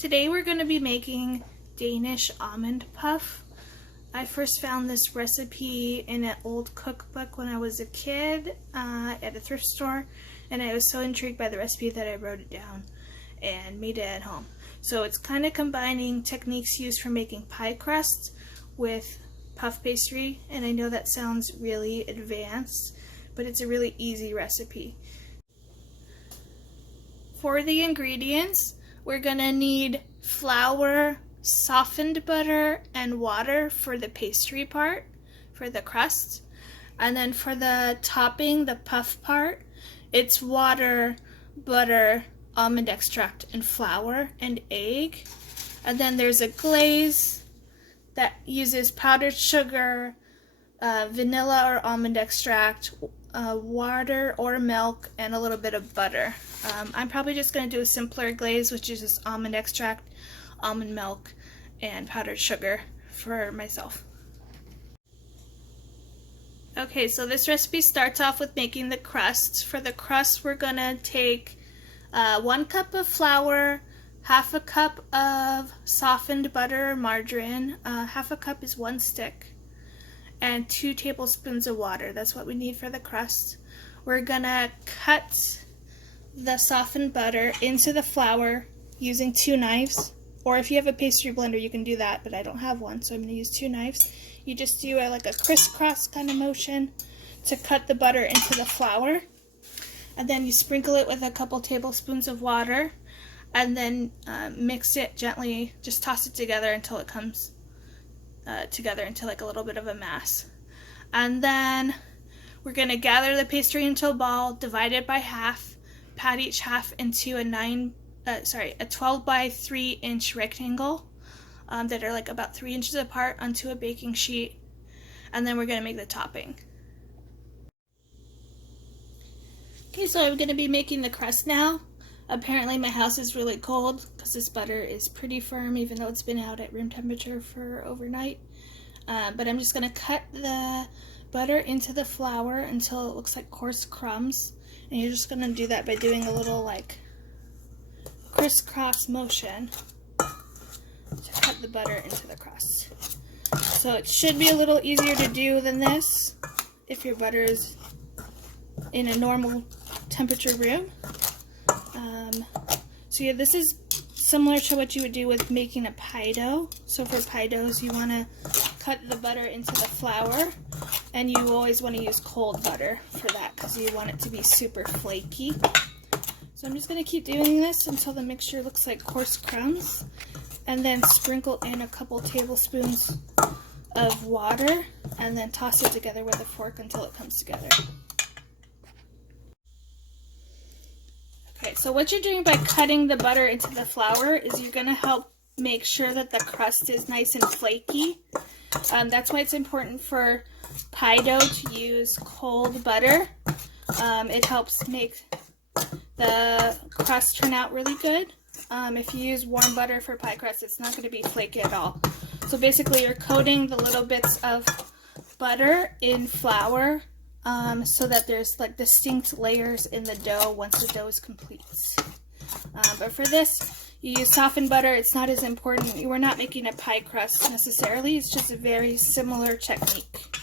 Today we're going to be making Danish Almond Puff. I first found this recipe in an old cookbook when I was a kid at a thrift store, and I was so intrigued by the recipe that I wrote it down and made it at home. So it's kind of combining techniques used for making pie crust with puff pastry, and I know that sounds really advanced, but it's a really easy recipe. For the ingredients, we're gonna need flour, softened butter, and water for the pastry part, for the crust. And then for the topping, the puff part, it's water, butter, almond extract, and flour, and egg. And then there's a glaze that uses powdered sugar, vanilla or almond extract, water or milk, and a little bit of butter. I'm probably just going to do a simpler glaze, which is just almond extract, almond milk, and powdered sugar for myself. Okay, so this recipe starts off with making the crust. For the crust, we're going to take 1 cup of flour, half a cup of softened butter or margarine, half a cup is 1 stick, and 2 tablespoons of water. That's what we need for the crust. We're gonna cut the softened butter into the flour using 2 knives, or if you have a pastry blender you can do that, but I don't have one, so I'm gonna use 2 knives. You just do like a crisscross kind of motion to cut the butter into the flour, and then you sprinkle it with a couple tablespoons of water, and then mix it gently, just toss it together until it comes together into like a little bit of a mass. And then we're going to gather the pastry into a ball, divide it by half, pat each half into a 12 by 3 inch rectangle that are like about 3 inches apart onto a baking sheet, and then we're going to make the topping. Okay, so I'm going to be making the crust now. Apparently my house is really cold because this butter is pretty firm even though it's been out at room temperature for overnight. But I'm just going to cut the butter into the flour until it looks like coarse crumbs. And you're just going to do that by doing a little like crisscross motion to cut the butter into the crust. So it should be a little easier to do than this if your butter is in a normal temperature room. So yeah, this is similar to what you would do with making a pie dough. So for pie doughs, you want to cut the butter into the flour, and you always want to use cold butter for that because you want it to be super flaky. So I'm just going to keep doing this until the mixture looks like coarse crumbs, and then sprinkle in a couple tablespoons of water, and then toss it together with a fork until it comes together. Okay, so what you're doing by cutting the butter into the flour is you're going to help make sure that the crust is nice and flaky. That's why it's important for pie dough to use cold butter. It helps make the crust turn out really good. If you use warm butter for pie crust, it's not going to be flaky at all. So basically you're coating the little bits of butter in flour so that there's like distinct layers in the dough once the dough is complete. But for this, you use softened butter. It's not as important. We're not making a pie crust necessarily. It's just a very similar technique.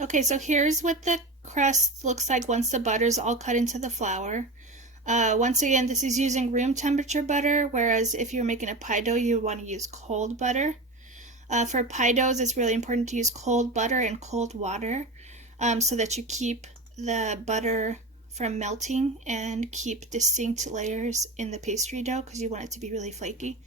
Okay, so here's what the crust looks like once the butter's all cut into the flour. Once again, this is using room temperature butter, whereas if you're making a pie dough, you want to use cold butter. For pie doughs, it's really important to use cold butter and cold water so that you keep the butter from melting and keep distinct layers in the pastry dough because you want it to be really flaky.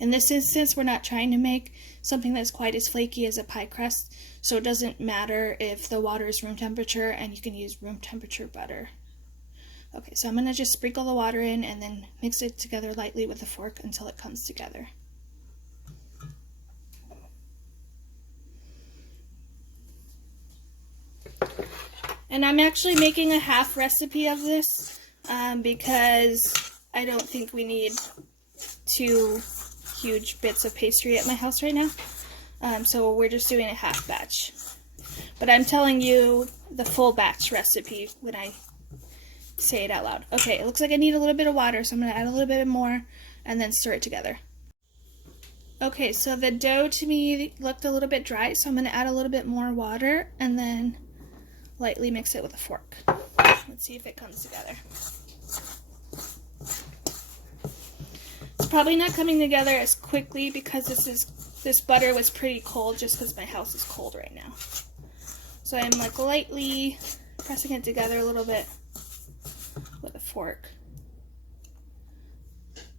In this instance, we're not trying to make something that's quite as flaky as a pie crust, so it doesn't matter if the water is room temperature, and you can use room temperature butter. Okay, so I'm going to just sprinkle the water in and then mix it together lightly with a fork until it comes together. And I'm actually making a half recipe of this because I don't think we need 2 huge bits of pastry at my house right now. So we're just doing a half batch. But I'm telling you the full batch recipe when I say it out loud. Okay, it looks like I need a little bit of water, so I'm going to add a little bit more and then stir it together. Okay, so the dough to me looked a little bit dry, so I'm going to add a little bit more water and then lightly mix it with a fork. Let's see if it comes together. It's probably not coming together as quickly because this butter was pretty cold, just because my house is cold right now. So I'm like lightly pressing it together a little bit with a fork.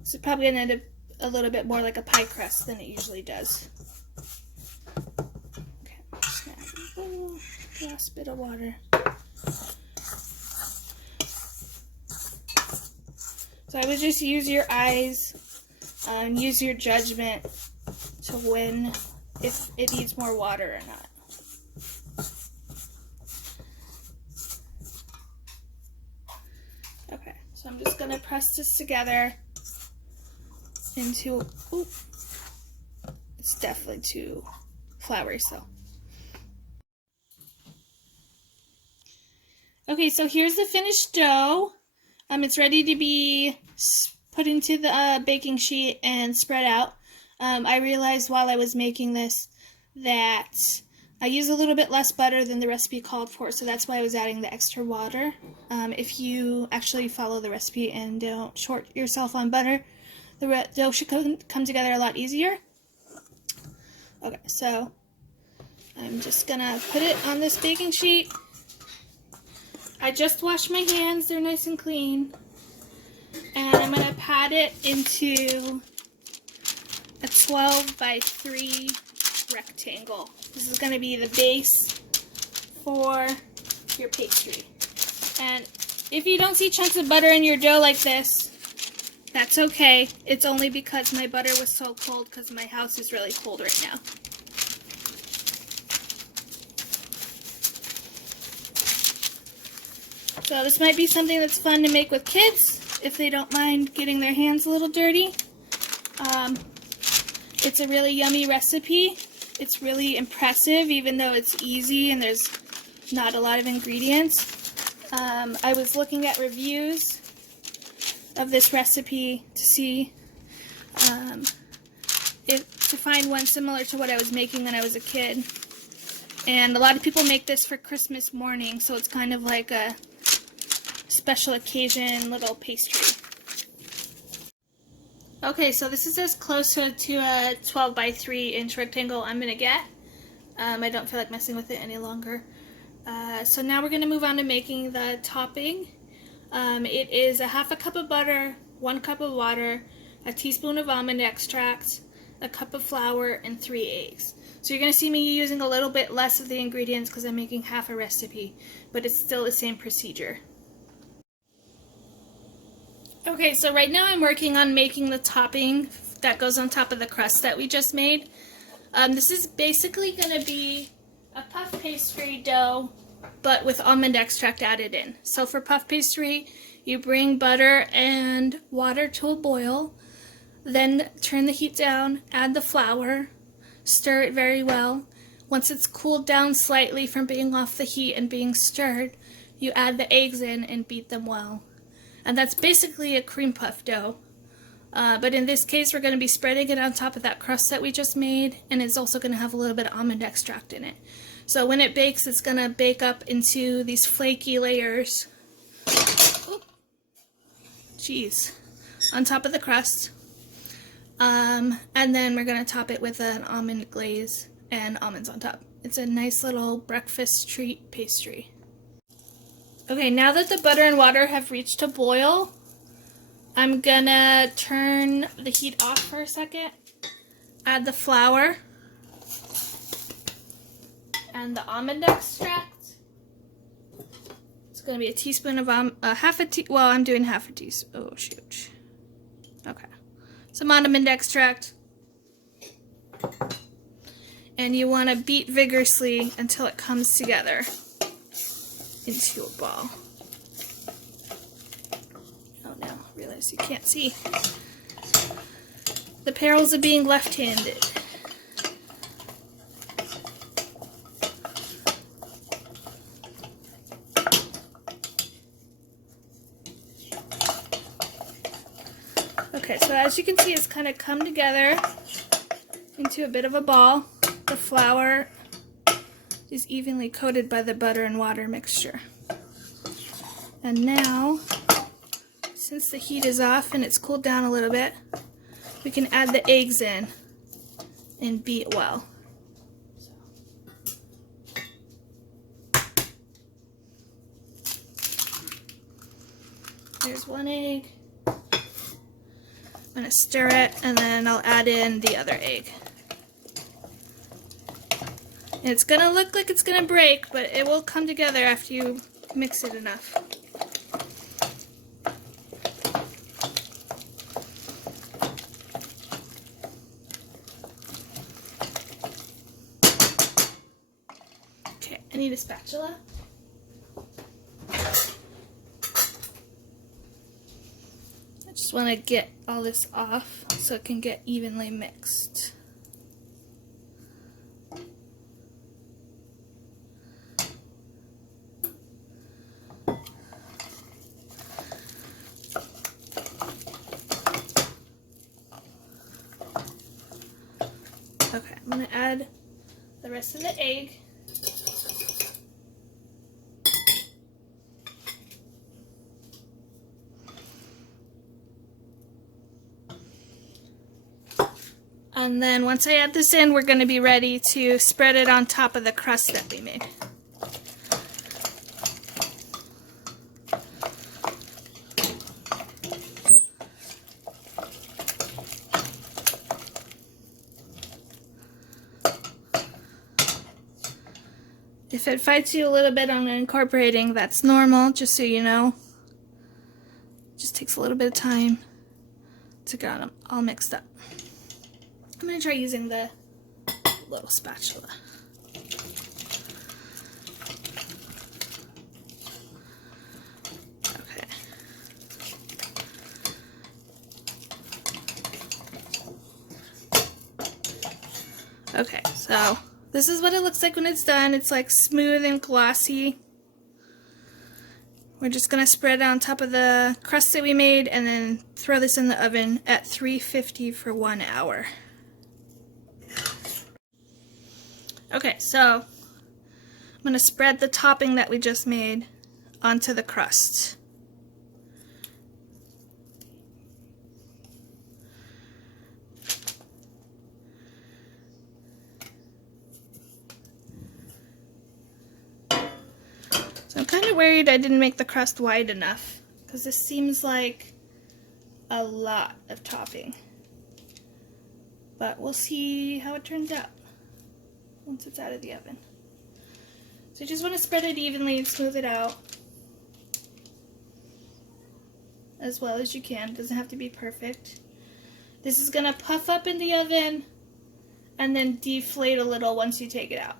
This is probably going to end up a little bit more like a pie crust than it usually does. Okay, I'm just going to add a little last bit of water. So I would just use your eyes and use your judgment to win if it needs more water or not. Okay, so I'm just going to press this together into, ooh, it's definitely too floury, so. Okay, so here's the finished dough. It's ready to be put into the baking sheet and spread out. I realized while I was making this that I used a little bit less butter than the recipe called for, so that's why I was adding the extra water. If you actually follow the recipe and don't short yourself on butter, the dough should come together a lot easier. Okay, so I'm just gonna put it on this baking sheet. I just washed my hands, they're nice and clean. And I'm gonna pat it into a 12 by 3 rectangle. This is gonna be the base for your pastry. And if you don't see chunks of butter in your dough like this, that's okay. It's only because my butter was so cold because my house is really cold right now. So this might be something that's fun to make with kids if they don't mind getting their hands a little dirty. It's a really yummy recipe. It's really impressive even though it's easy and there's not a lot of ingredients. I was looking at reviews of this recipe to see to find one similar to what I was making when I was a kid. And a lot of people make this for Christmas morning, so it's kind of like a special occasion little pastry. Okay, so this is as close to a 12 by 3 inch rectangle I'm going to get. I don't feel like messing with it any longer. So now we're going to move on to making the topping. It is a half a cup of butter, 1 cup of water, a teaspoon of almond extract, a cup of flour, and 3 eggs. So you're going to see me using a little bit less of the ingredients because I'm making half a recipe, but it's still the same procedure. Okay, so right now I'm working on making the topping that goes on top of the crust that we just made. This is basically going to be a puff pastry dough, but with almond extract added in. So for puff pastry, you bring butter and water to a boil, then turn the heat down, add the flour, stir it very well. Once it's cooled down slightly from being off the heat and being stirred, you add the eggs in and beat them well. And that's basically a cream puff dough. But in this case, we're going to be spreading it on top of that crust that we just made, and it's also going to have a little bit of almond extract in it. So when it bakes, it's going to bake up into these flaky layers. Jeez. On top of the crust. And then we're going to top it with an almond glaze and almonds on top. It's a nice little breakfast treat pastry. Okay, now that the butter and water have reached a boil, I'm gonna turn the heat off for a second, add the flour and the almond extract. It's gonna be a teaspoon of I'm doing half a teaspoon. Oh shoot. Okay, some almond extract, and you want to beat vigorously until it comes together into a ball. Oh no, I realize you can't see. The perils of being left-handed. Okay, so as you can see, it's kind of come together into a bit of a ball. The flour is evenly coated by the butter and water mixture. And now, since the heat is off and it's cooled down a little bit, we can add the eggs in and beat well. There's one egg. I'm going to stir it, and then I'll add in the other egg. And it's going to look like it's going to break, but it will come together after you mix it enough. Okay, I need a spatula. Just want to get all this off so it can get evenly mixed. Okay, I'm going to add the rest of the egg. And then once I add this in, we're going to be ready to spread it on top of the crust that we made. If it fights you a little bit on incorporating, that's normal, just so you know. It just takes a little bit of time to get them all mixed up. I'm going to try using the little spatula. Okay. Okay, so this is what it looks like when it's done. It's like smooth and glossy. We're just going to spread it on top of the crust that we made and then throw this in the oven at 350 for 1 hour. Okay, so I'm going to spread the topping that we just made onto the crust. So I'm kind of worried I didn't make the crust wide enough, because this seems like a lot of topping. But we'll see how it turns out once it's out of the oven. So you just want to spread it evenly and smooth it out as well as you can. It doesn't have to be perfect. This is going to puff up in the oven and then deflate a little once you take it out.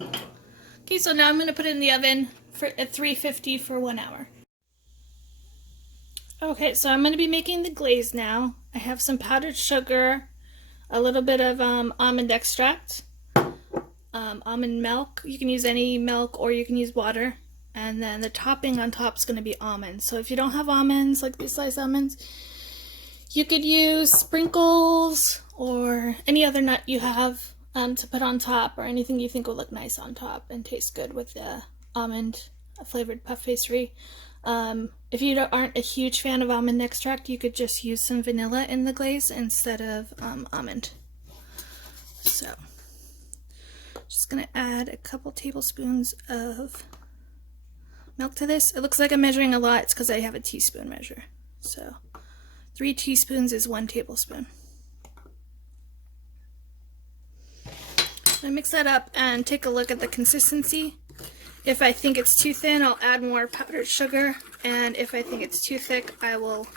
Okay, so now I'm going to put it in the oven at 350 for 1 hour. Okay, so I'm going to be making the glaze now. I have some powdered sugar, a little bit of almond extract, almond milk. You can use any milk or you can use water. And then the topping on top is going to be almonds. So if you don't have almonds, like these sliced almonds, you could use sprinkles or any other nut you have to put on top, or anything you think will look nice on top and taste good with the almond flavored puff pastry. If you aren't a huge fan of almond extract, you could just use some vanilla in the glaze instead of almond. So, just going to add a couple tablespoons of milk to this. It looks like I'm measuring a lot. It's because I have a teaspoon measure. So, 3 teaspoons is 1 tablespoon. I'm going to mix that up and take a look at the consistency. If I think it's too thin, I'll add more powdered sugar, and if I think it's too thick, I will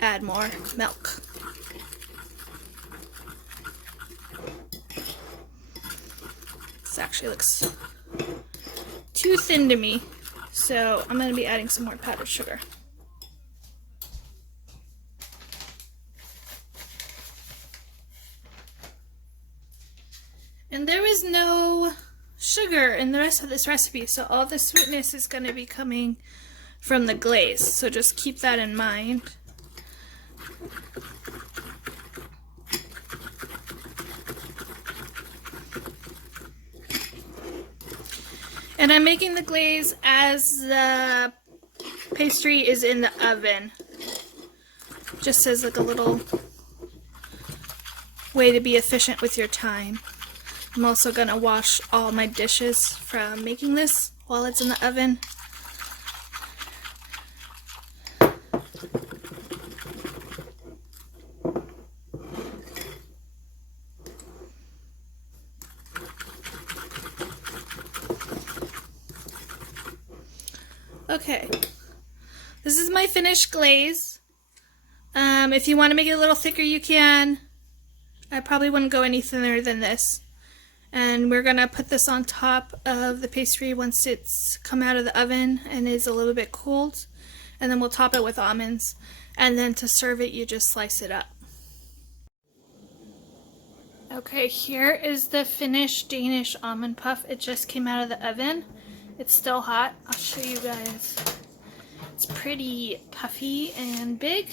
add more milk. This actually looks too thin to me, so I'm going to be adding some more powdered sugar. And there is no sugar in the rest of this recipe, so all the sweetness is going to be coming from the glaze, so just keep that in mind. And I'm making the glaze as the pastry is in the oven, just as like a little way to be efficient with your time. I'm also going to wash all my dishes from making this while it's in the oven. Okay, this is my finished glaze. If you want to make it a little thicker, you can. I probably wouldn't go any thinner than this. And we're going to put this on top of the pastry once it's come out of the oven and is a little bit cooled. And then we'll top it with almonds. And then to serve it, you just slice it up. Okay, here is the finished Danish Almond Puff. It just came out of the oven. It's still hot. I'll show you guys. It's pretty puffy and big.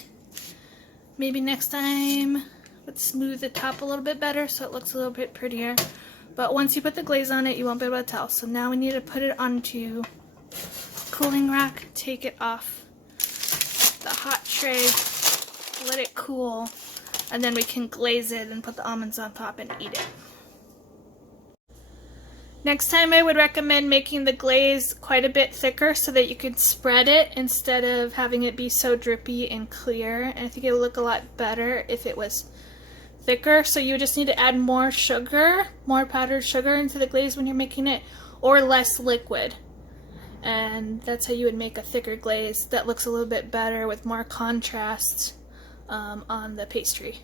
Maybe next time let's smooth the top a little bit better so it looks a little bit prettier. But once you put the glaze on it, you won't be able to tell. So now we need to put it onto cooling rack, take it off the hot tray, let it cool, and then we can glaze it and put the almonds on top and eat it. Next time I would recommend making the glaze quite a bit thicker so that you could spread it instead of having it be so drippy and clear. And I think it would look a lot better if it was thicker. So you just need to add more sugar, more powdered sugar into the glaze when you're making it, or less liquid. And that's how you would make a thicker glaze that looks a little bit better with more contrast on the pastry.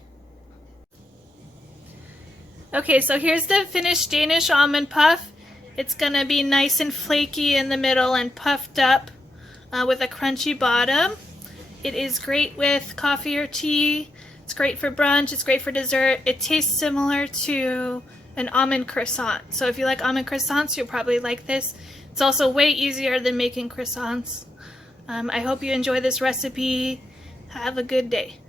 Okay, so here's the finished Danish Almond Puff. It's going to be nice and flaky in the middle and puffed up with a crunchy bottom. It is great with coffee or tea. It's great for brunch. It's great for dessert. It tastes similar to an almond croissant. So if you like almond croissants, you'll probably like this. It's also way easier than making croissants. I hope you enjoy this recipe. Have a good day.